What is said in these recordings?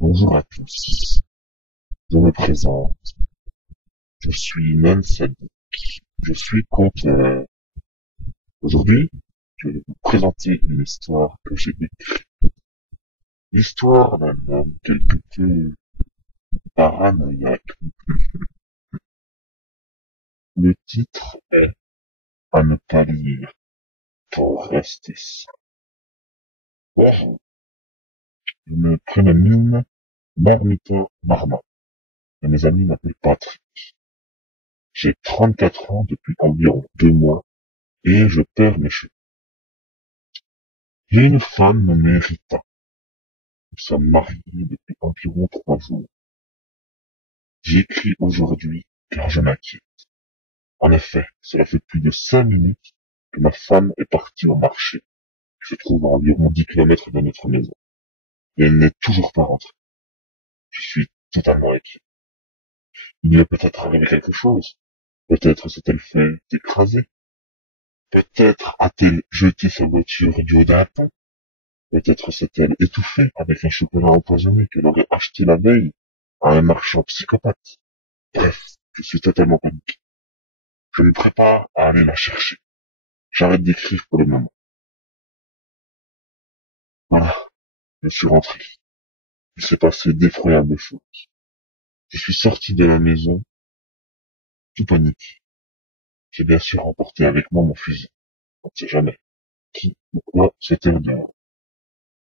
Bonjour à tous, je me présente, je suis Nan Sadi, je suis conteur. Aujourd'hui, je vais vous présenter une histoire que j'ai écrite. L'histoire d'un homme quelque peu paranoïaque. Le titre est à ne pas lire pour rester seul. Bonjour, je me prénomme Marmito Marma, et mes amis m'appellent Patrick. J'ai 34 ans depuis environ 2 mois, et je perds mes cheveux. J'ai une femme nommée Rita. Nous sommes mariés depuis environ 3 jours. J'écris aujourd'hui car je m'inquiète. En effet, cela fait plus de 5 minutes que ma femme est partie au marché, qui se trouve à environ 10 kilomètres de notre maison. Et elle n'est toujours pas rentrée. Je suis totalement inquiet. Il lui est peut-être arrivé quelque chose. Peut-être s'est-elle fait écraser. Peut-être a-t-elle jeté sa voiture du haut d'un pont. Peut-être s'est-elle étouffée avec un chocolat empoisonné qu'elle aurait acheté la veille à un marchand psychopathe. Bref, je suis totalement paniqué. Je me prépare à aller la chercher. J'arrête d'écrire pour le moment. Voilà, je suis rentré. Il s'est passé d'effroyables choses. Je suis sorti de la maison, tout paniqué. J'ai bien sûr emporté avec moi mon fusil. On ne sait jamais qui ou quoi c'était au dehors.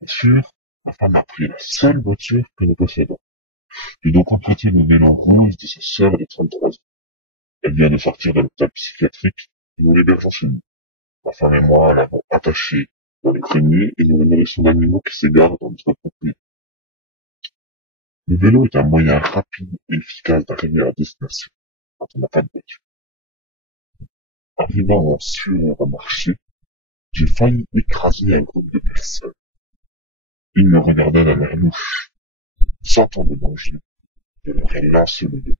Bien sûr, ma femme a pris la seule voiture que nous possédons. J'ai donc complété le vélo rouge de sa sœur de 33 ans. Elle vient de sortir de l'hôpital psychiatrique et nous l'hébergeons chez nous. Ma femme et moi l'avons attachée dans le grenier et nous le laissons d'animaux qui s'égarent dans notre propriété. Le vélo est un moyen rapide et efficace d'arriver à destination quand on n'a pas de voiture. Arrivant en sueur au marché, j'ai failli écraser un groupe de personnes. Ils me regardaient d'un air louche. Sentant le danger, je leur ai lancé le vélo.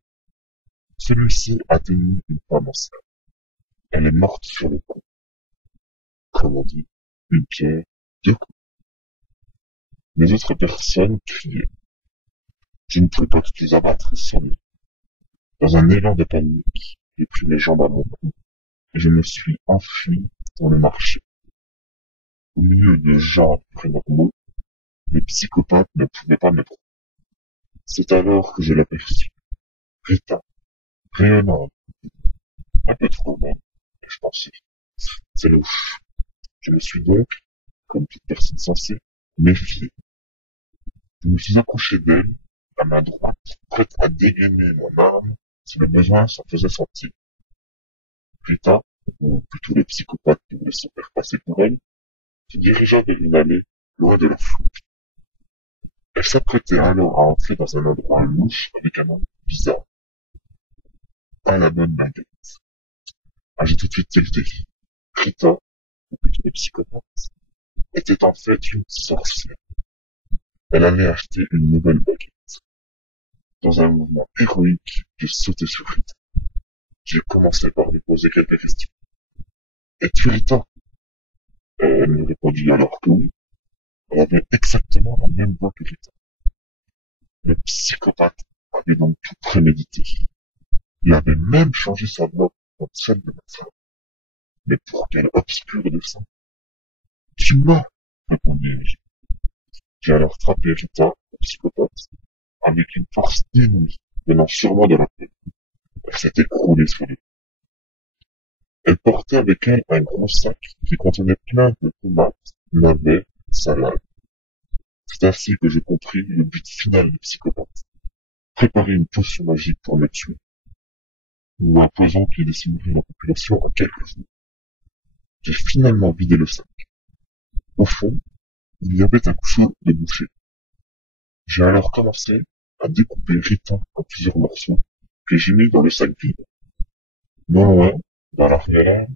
Celui-ci atteignit une femme enceinte. Elle est morte sur le coup. Comme on dit, une pierre, deux coups. Les autres personnes criaient. Je ne pouvais pas toutes les abattre sans lui. Dans un élan de panique, j'ai pris mes jambes à mon cou et je me suis enfui dans le marché. Au milieu de gens à peu près normaux, les psychopathes ne pouvaient pas me prendre. C'est alors que je l'aperçus. Rita, rayonnante, un peu trop même, et je pensais. C'est louche. Je me suis donc, comme toute personne sensée, méfié. Je me suis approché d'elle, la main droite, prête à dégainer mon arme si le besoin s'en faisait sentir. Rita, ou plutôt le psychopathe qui voulait se faire passer pour elle, se dirigea vers une allée, loin de la foule. Elle s'apprêtait alors à entrer dans un endroit louche avec un nom bizarre. À la bonne baguette. Ah, j'ai tout de suite tilté. Rita, ou plutôt le psychopathe, était en fait une sorcière. Elle avait acheté une nouvelle baguette. Dans un mouvement héroïque, j'ai sauté sur Rita. J'ai commencé par lui poser quelques questions. Es-tu Rita? Elle me répondit alors que oui. Elle avait exactement la même voix que Rita. Le psychopathe avait donc tout prémédité. Il avait même changé sa voix contre celle de ma femme. Mais pour quel obscur dessein? Tu mens, répondis-je. J'ai alors frappé Rita, le psychopathe, avec une force inouïe, venant sûrement de la tête. Elle s'est écroulée sur lui. Elle portait avec elle un gros sac qui contenait plein de tomates, navets, salades. C'est ainsi que j'ai compris le but final du psychopathe. Préparer une potion magique pour me tuer. Ou un poison qui décimerait la population en quelques jours. J'ai finalement vidé le sac. Au fond, il y avait un couteau de boucher. J'ai alors commencé à découper Rita en plusieurs morceaux que j'ai mis dans le sac vide. Non loin, dans l'arrière,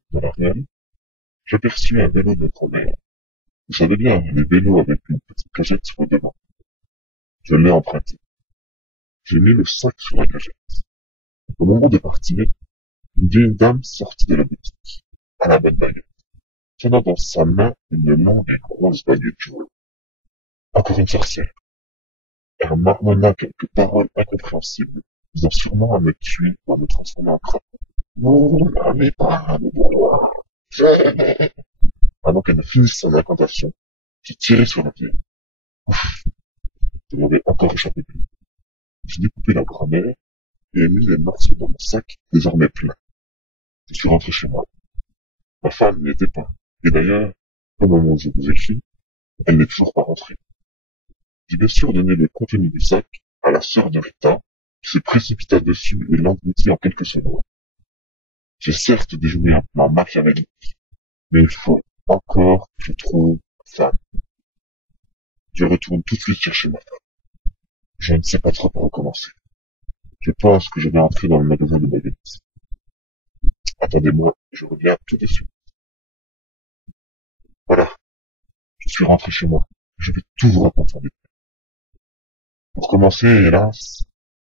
j'aperçus un vélo de grand-mère. Vous savez bien, les vélos avec une petite cagette sur le devant. Je l'ai emprunté. J'ai mis le sac sur la cagette. Au moment de partir, une vieille dame sortit de la boutique, à la bonne baguette, tenant dans sa main une longue et grosse baguette jaune. Encore une sorcière. Elle marmonna quelques paroles incompréhensibles, visant sûrement à me tuer ou à me transformer en crabe. Vous n'avez pas de pouvoir. Avant qu'elle ne finisse son incantation, j'ai tiré sur la pierre. Ouf, je m'avais encore échappé plus. J'ai découpé la grammaire et ai mis les morceaux dans mon sac, désormais plein. Je suis rentré chez moi. Ma femme n'y était pas. Et d'ailleurs, au moment où je vous écris, elle n'est toujours pas rentrée. J'ai bien sûr donné le contenu du sac à la sœur de Rita, qui se précipita dessus et l'engloutit en quelques secondes. J'ai certes déjoué un plan machiavélique, mais il faut encore que je trouve ma femme. Je retourne tout de suite chercher ma femme. Je ne sais pas trop par où commencer. Je pense que je vais entrer dans le magasin de baguettes. Attendez-moi, je reviens tout de suite. Voilà, je suis rentré chez moi. Je vais tout vous raconter en détail. Pour commencer, hélas,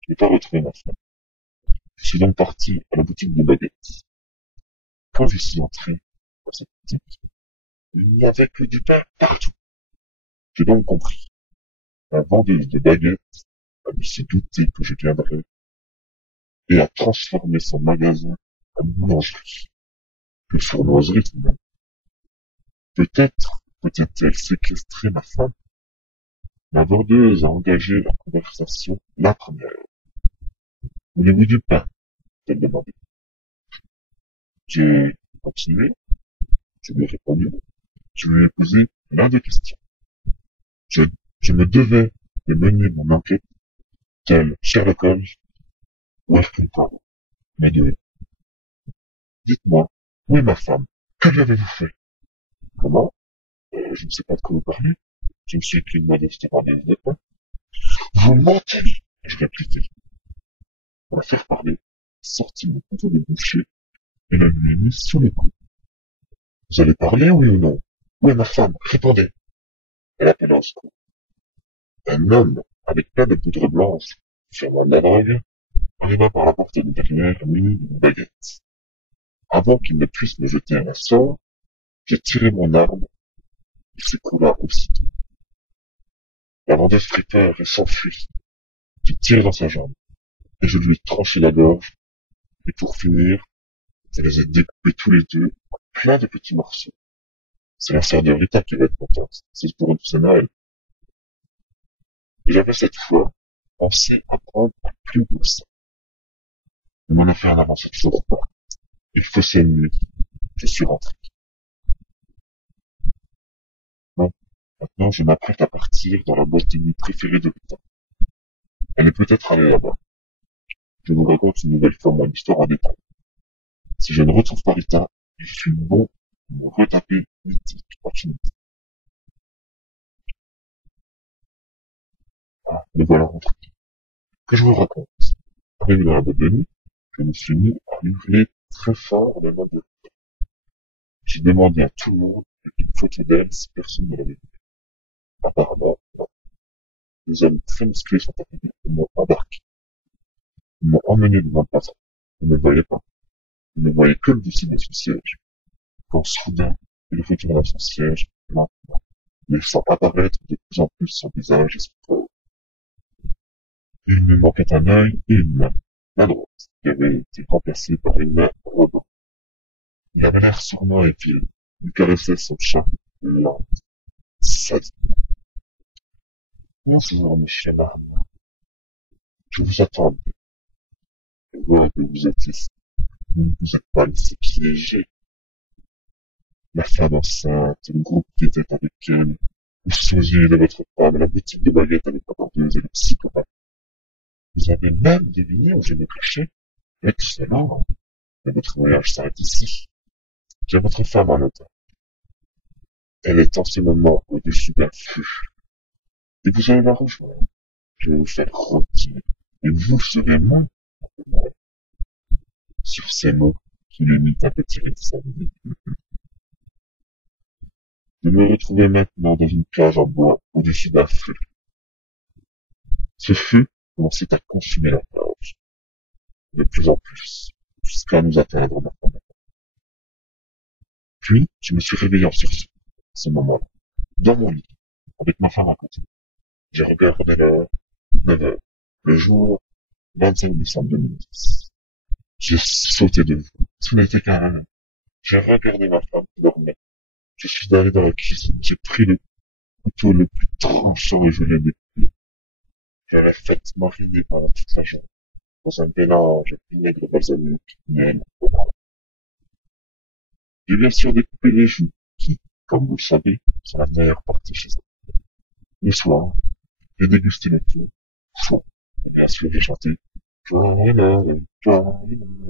je n'ai pas retrouvé ma femme. Je suis donc parti à la boutique de baguettes. Quand je suis entré dans cette boutique, il n'y avait que du pain partout. J'ai donc compris. La vendeuse de baguettes a dû se douter que je viendrais et a transformé son magasin en boulangerie. Une sournoiserie tout de même. Peut-être peut-elle séquestrer ma femme. La vendeuse a engagé la conversation la première. Voulez-vous du pain? Elle demandé. J'ai continué. Je lui ai répondu. Je lui ai posé plein de questions. Je, je me devais de mener mon enquête tel Sherlock Holmes ou Hercule Poirot. Mais de, dites-moi, où est ma femme? Que lui avez-vous fait? Comment? Je ne sais pas de quoi vous parlez. Je me suis écrit une modeste rendez-vous de pain. Vous mentez! Je répliquai. Pour la faire parler, sorti mon couteau de boucher et la lui ai mis sur le cou. Vous allez parler, oui ou non? Où est ma femme? Répondez. Elle appela au secours. Un homme, avec plein de poudre blanche, sûrement de la drogue, arriva par la porte de derrière, muni d'une baguette. Avant qu'il ne puisse me jeter un sort, j'ai tiré mon arme, il s'écroula aussitôt. La vendeuse prit peur et s'enfuit. J'ai tiré dans sa jambe, et je lui ai tranché la gorge, et pour finir, je les ai découpés tous les deux en plein de petits morceaux. C'est la sœur de Rita qui va être contente, c'est pour une de Noël. Et j'avais cette fois pensé à prendre un plus gros sac. Je m'en ai fait un avant cette chose pas. Il faisait une nuit. Je suis rentré. Bon, maintenant je m'apprête à partir dans la boîte de nuit préférée de Rita. Elle est peut-être allée là-bas. Je vous raconte une nouvelle fois mon histoire en détail. Si je ne retrouve pas Rita, je suis bon pour me retaper mythique opportunité. Ah, me voilà rentré. Que je vous raconte. Arrivé dans la boîte de nuit, je me suis mis à hurler très fort le nom de Rita. J'ai demandé à tout le monde une photo d'elle si personne ne l'avait vue. Apparemment, des hommes très musclés sont arrivés et m'ont embarqué. Ils m'ont emmené devant le patron. Ils ne me voyaient pas. Ils ne voyaient que le dessus de son siège. Quand soudain, il retourna à son siège, lentement, laissant apparaître de plus en plus son visage et son corps. Il me manquait un œil et une main, la droite, qui avait été remplacée par une main robot. Il avait l'air sournois et vil. Il caressait son chat, lent, sadique. Bonjour, monsieur Marmot. Je vous attendais. Je vois que vous êtes ici. Vous ne vous êtes pas laissé piéger. La femme enceinte, le groupe qui était avec elle, le sosie de votre femme, la boutique de baguettes avec la vendeuse et le psychopathe. Vous avez même deviné où je me cachais. Excellent. Mais votre voyage s'arrête ici. J'ai votre femme en otage. Elle est en ce moment au-dessus d'un feu. Et vous allez la rejoindre. Je vais vous faire rôtir. Et vous serez moi. Sur ces mots, qui lui mit un petit rire savoury. Je me retrouvais maintenant dans une cage en bois au-dessus d'un feu. Ce feu commençait à consumer la cage, de plus en plus, jusqu'à nous atteindre maintenant. Puis, je me suis réveillé en sursaut, à ce moment-là, dans mon lit, avec ma femme à côté. J'ai regardé l'heure, 9 heures. Le jour 25 décembre 2010. J'ai sauté de joie. Ce n'était qu'un rêve. J'ai regardé ma femme qui dormait. Je suis allé dans la cuisine. J'ai pris le couteau le plus tranchant et je l'ai découpé. Je l'ai fait mariner pendant toute la journée. Dans un mélange vinaigre balsamique, miel. J'ai bien sûr découpé les joues, qui, comme vous le savez, sont la meilleure partie chez eux. Le soir, j'ai dégusté le tout. Chaud. Et bien sûr, j'ai chanté. Joyeux Noël, joyeux Noël.